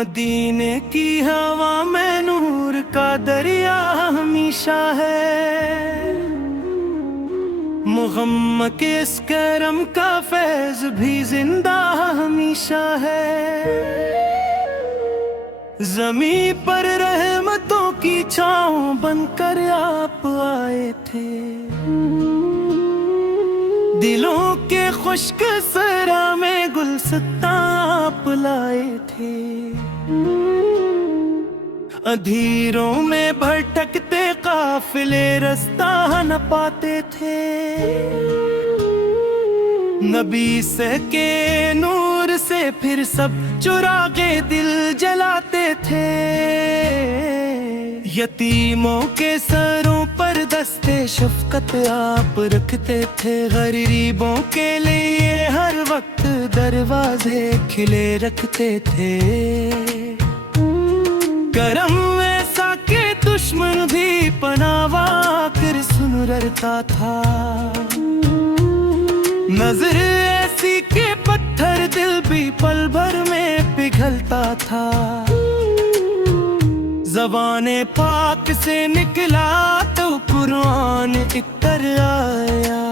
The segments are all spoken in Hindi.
मदीने की हवा में नूर का दरिया हमेशा है। मुहम्मद के इस करम का फैज भी जिंदा हमेशा है। ज़मीं पर रहमतों की छाँव बनकर आप आए थे। दिलों के खुश्क सरा में गुलसिता आप लाए थे। अंधेरों में भटकते काफिले रास्ता न पाते थे। नबी से के नूर से फिर सब चुरागे दिल जलाते थे। यतीमों के सरों पर दस्ते शफकत आप रखते थे। गरीबों के लिए हर वक्त दरवाजे खिले रखते थे। करम ऐसा के दुश्मन भी पनावा कर सुन रता था। नजर ऐसी के पत्थर दिल भी पल भर में पिघलता था। ज़बाने पाक से निकला तो कुरान इतर आया।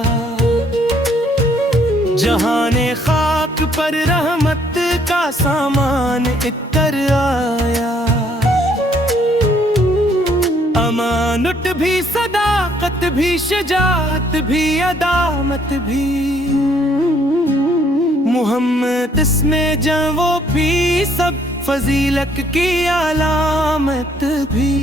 जहाने खाक पर रहमत का सामान इतर आया। अमानत भी सदाकत भी शजात भी अदामत भी मुहम्मद इसमें जवो भी सब फजीलत की अलामत भी।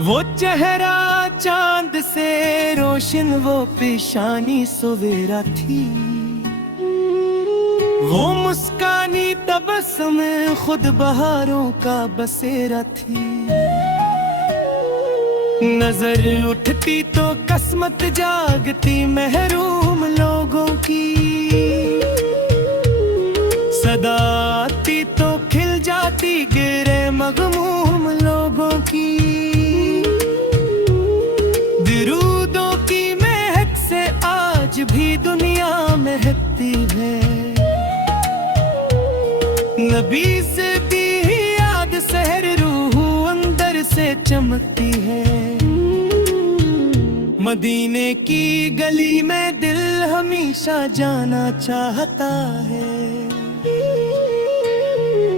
वो चेहरा चांद से रोशन वो पेशानी सवेरा थी। वो मुस्कानी तबस्सुम खुद बहारों का बसेरा थी। नजर उठती तो किस्मत जागती महरूम लोगों की। सदा आती तो खिल जाती गिरे मगमूम लोगों की। दिरूदों की महक से आज भी दुनिया महकती है। नबी से भी याद सहर रूह अंदर से चमकती है। मदीने की गली में दिल हमेशा जाना चाहता है।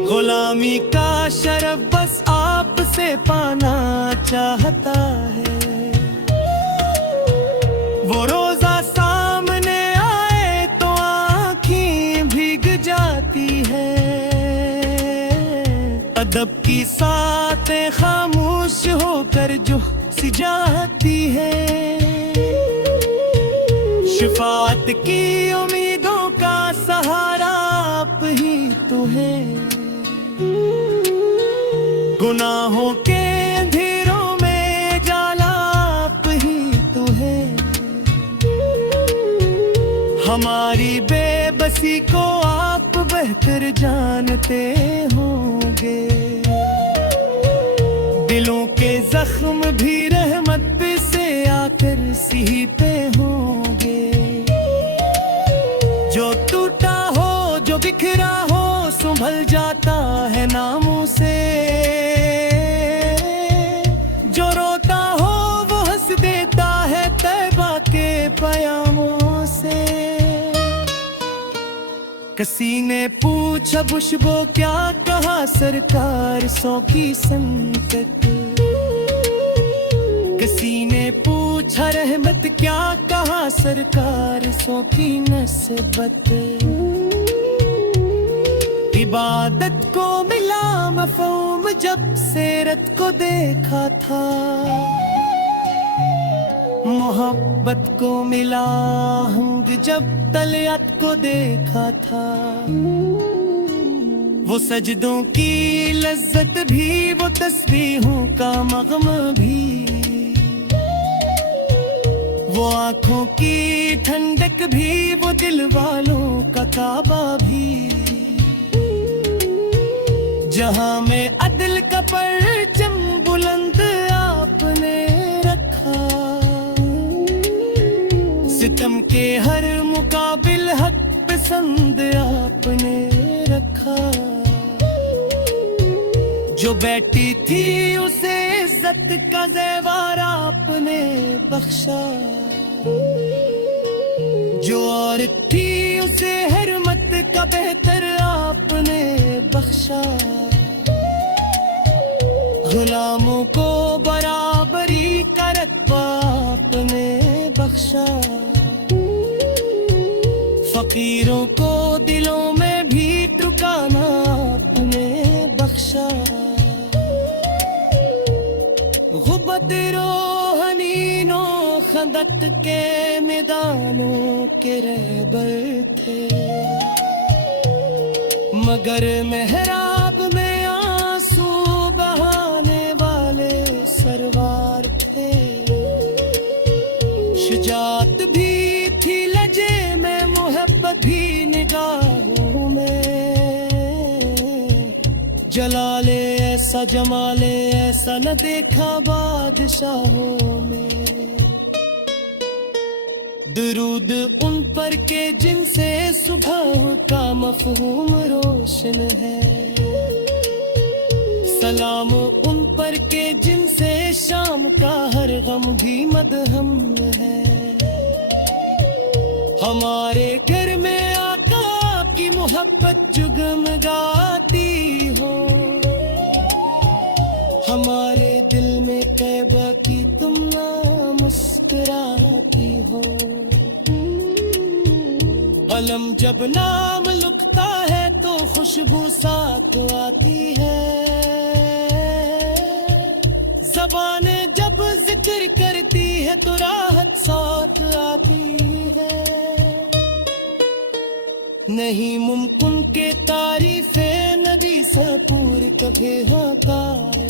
गुलामी का शरफ बस आप से पाना चाहता है। वो रोजा सामने आए तो आँखें भीग जाती है। अदब की सातें खामोश होकर जो सी जाती है। शिफात की उम्मीदों का सहारा आप ही तो है। गुनाहों के अंधेरों में जाला आप ही तो है। हमारी बेबसी को आप बेहतर जानते होंगे। दिलों के जख्म भी रहमत से आकर सीते होंगे। जो टूटा हो जो बिखरा हो संभल जाता है नामों से। जो रोता हो वो हंस देता है तैबा के पयामों से। किसी ने पूछा बुशबो क्या कहा सरकार सौ की संकट। किसी ने पूछा रहमत क्या कहा सरकार सौ की नस्बत। इबादत को मिला मफ़हूम जब सीरत को देखा था। मोहब्बत को मिला हंग जब तलयत को देखा था। वो सजदों की लज्जत भी वो तस्बीहों का मगम भी। वो आँखों की ठंडक भी वो दिल वालों का काबा भी। जहाँ में अदल का परचम बुलंद आपने रखा, सितम के हर मुकाबिल हक पसंद आपने रखा। जो बैठी थी उसे इज्जत का ज़ेवर आपने बख्शा, जो और थी उसे हरमत का बेहतर आपने बख्शा। गुलामों को बराबरी का रत्बा आपने बख्शा, फकीरों को दिलों में भी ठिकाना आपने बख्शा। गुर्बत रोहनीनो खंदक के मैदानों के रहबर थे, मगर मेहराब में आंसू बहाने वाले सरवार थे। शुजात भी थी लजे में, मोहब्बत भी निगाहों में, जलाले ऐसा जमाले ऐसा न देखा बादशाहों में। दुरूद उन पर के जिनसे सुबह का मफहूम रोशन है, सलाम उन पर के जिनसे शाम का हर गम भी मदहम है। हमारे घर में आका आपकी मोहब्बत जुगमगाती हो, हमारे दिल में तैबा की तुम ना मुस्कुराती हो। अलम जब नाम लुकता है तो खुशबू साथ आती है, ज़बाने जब जिक्र करती है तो राहत साथ आती है। नहीं मुमकिन के तारीफे नदी सपूर कभी होता है,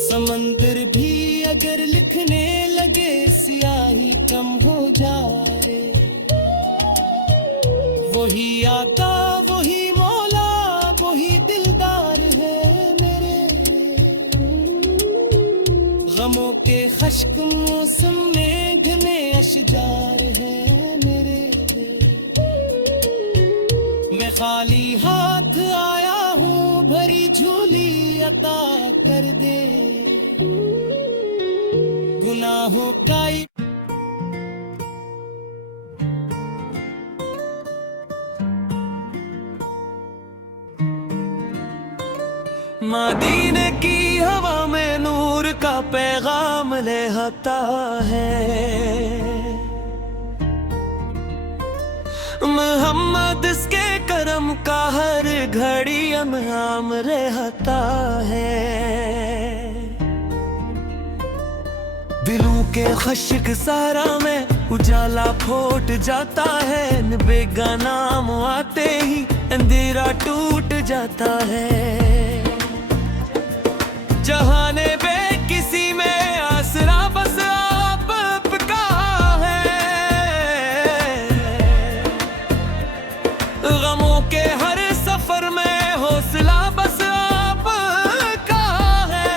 समंदर भी अगर लिखने लगे सियाही कम हो जाए। वही आका वही मौला वही दिलदार है मेरे, गमों के खश्क मौसम में घने अशजार है मेरे। मैं खाली हाथ आया हूँ भरी झोली अता कर दे, गुनाहों का मदीने की हवा में नूर का पैगाम ले आता है। मोहम्मद इसके करम का हर घड़ी अमराम रहता है। दिलों के खश्क सारा में उजाला फूट जाता है, बेगानाम आते ही अंधेरा टूट जाता है। जहाने बे किसी में आसरा बस आपका है, गमों के हर सफर में हौसला बस आपका है।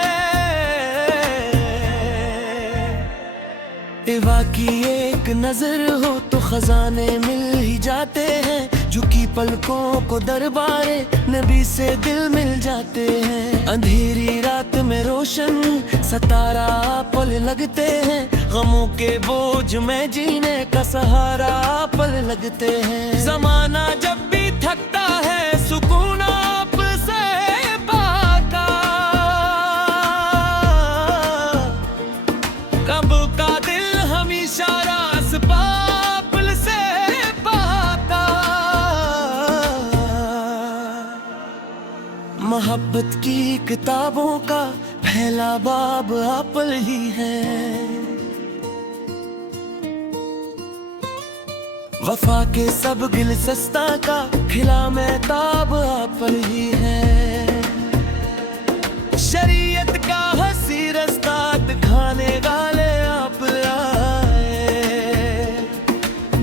वाकई एक नजर हो तो खजाने मिल ही जाते हैं, झुकी पलकों को दरबारे नबी से दिल मिल जाते हैं। अंधेरी रात में रोशन सतारा पल लगते हैं, गमों के बोझ में जीने का सहारा पल लगते हैं। जमाना जब भी थकता है सुकून आप से पाता, कब का दिल हमेशा रास पापल से पाता। मोहब्बत की किताबों का पहला बाब आपल ही है, वफा के सब गिल सस्ता का खिला महताब आपल ही है। शरीयत का हंसी रास्ता दिखाने वाले आप आए,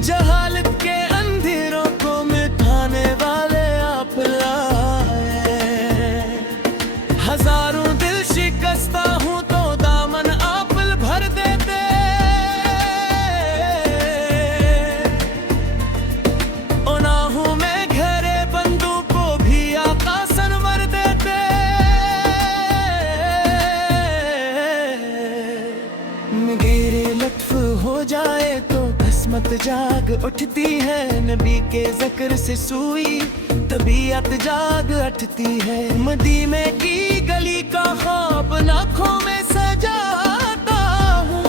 जहालत के अंधेरों को मिटाने वाले आप आए। जाए तो किस्मत जाग उठती है। नबी के ज़िक्र से सुई तबीयत जाग उठती है। मदीने की गली का ख्वाब लाखों में सजाता हूँ,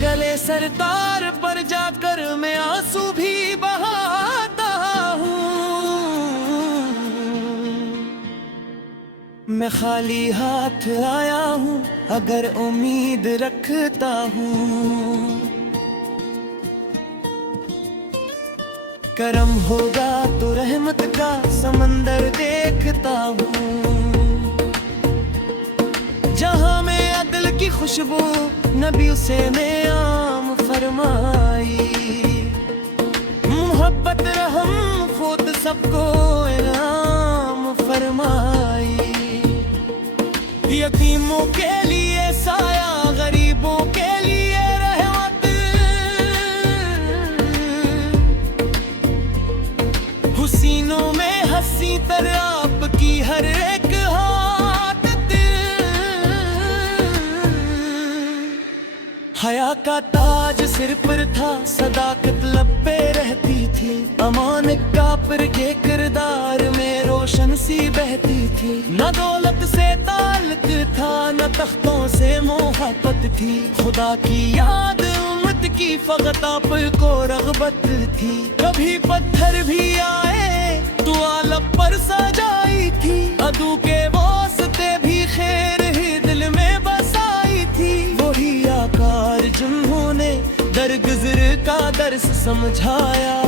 गले सरकार पर जाकर मैं आंसू भी बहाता हूँ। मैं खाली हाथ आया हूँ अगर उम्मीद रखता हूँ, करम होगा तो रहमत का समंदर देखता हूँ। जहाँ में अदल की खुशबू नबी उसे ने आम फरमाई। मोहब्बत रहम खुद सबको इनाम फरमाई। यतीमों के लिए साया, गरीबों के लिए रहमत, हुसीनों में हंसी तर आपकी हर एक आदत। हया का ताज सिर पर था, सदाकत लब पे रहती थी। अमान का पर के किरदार में रोशन सी बहती थी। न दौलत से ताल्लुक था, न तख्तों से मोहब्बत थी। खुदा की याद उम्मत की फकत आप को रग़बत थी। कभी पत्थर भी आए तो आलब पर सजाई थी। अदू के वास्ते भी खैर ही दिल में बसाई थी। वही आकार जिन्होंने दरगुज़र का दर्स समझाया।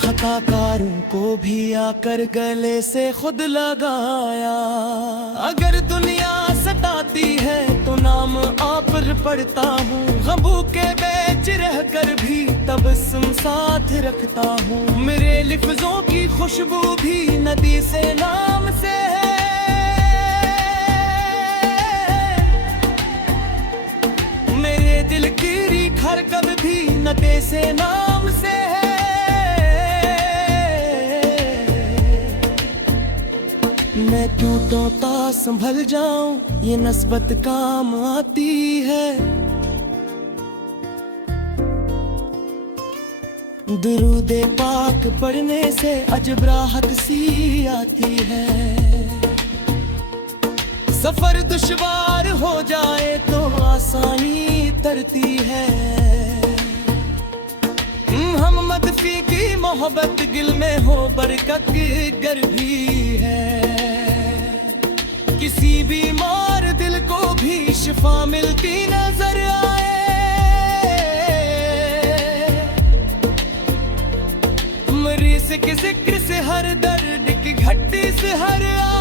खताकारों को भी आकर गले से खुद लगाया। अगर दुनिया सताती है तो नाम आप पर पढ़ता हूँ। गमों के बेच रह कर भी तबस्सुम साथ रखता हूँ। मेरे लिफ्ज़ों की खुशबू भी नदी से नाम से है। मेरे दिल की रीख हरकत भी नदी से नाम से है। मैं टूटों ता संभल जाऊं ये नस्बत काम आती है। दुरूदे पाक पढ़ने से अजब राहत सी आती है। सफर दुश्वार हो जाए तो आसानी तरती है। हम मदफी की मोहब्बत गिल में हो बरकत गर भी है। किसी बीमार दिल को भी शिफा मिलती नजर आए। मरीज के जिक्र से हर दर्द की घट्टी से हर आए।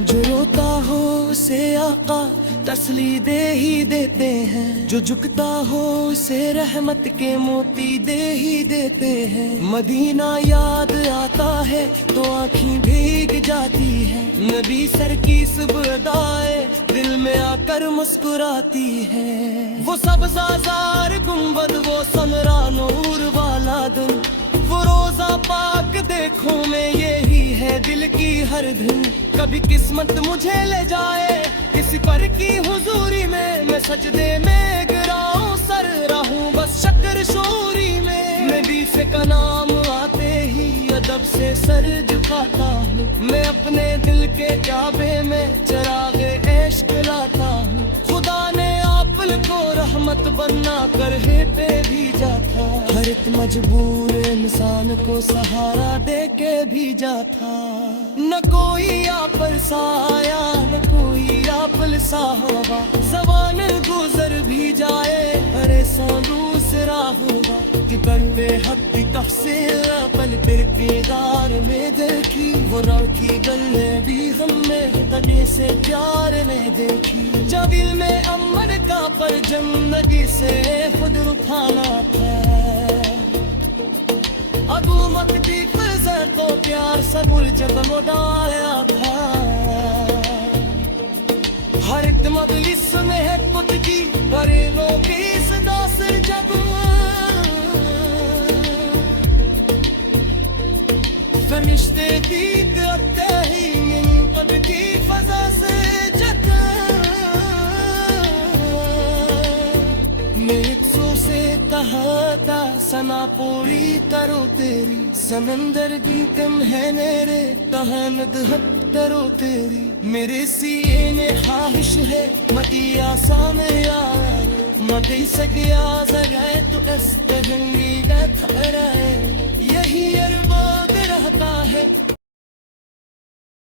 जो रोता हो उसे आका तसली दे ही देते हैं। जो झुकता हो उसे रहमत के मोती दे ही देते हैं। मदीना याद आता है तो आँखें भीग जाती है। नबी सर की सुबदाए दिल में आकर मुस्कुराती है। वो सब्ज़ाज़ार गुंबद, वो सनरा नूर वाला दिन, वो रोजा पाक देखूं मैं यही है दिल की हर धुन। कभी किस्मत मुझे ले जाए किसी पर की हुजूरी में, मैं सजदे में गिराऊं सर रहूं बस शक्र शूरी में। नबी से का नाम आते ही अदब से सर झुकाता हूँ। मैं अपने दिल के काबे में चिरागे इश्क लाता हूँ। खुदा ने आप को रहमत बनना कर हे पे भेजा था। हर एक मजबूर इंसान को सहारा दे के भेजा था। न कोई आप पर साया न कोई आप सा होगा। जबान गुजर भी जाए अरे सो दूसरा होगा। कि पर पे हक की तफसीर पल फिर किरदार में देखी। वो रौकी गले भी हमने तने से प्यार ने देखी। जब दिल में अमर का पर जिंदगी से खुद उठाना था। अदूमत की फिज़ा तो प्यार सबुर जब मुड़ाया था। हर एक मजलिस में है खुद की घरेलों की सदा से जब फरिश्ते गीत अते ही पद की फजा से जता मेघों से कहा था सना पूरी करो तेरी समंदर गीतम है नेरे कहानद हक तरो तेरी मेरे सीए ने ख्वाहिश है मदिया सामे यार मदी सगिया जगाए तो अस्तगंगी का थराए यही अरबाद रहता है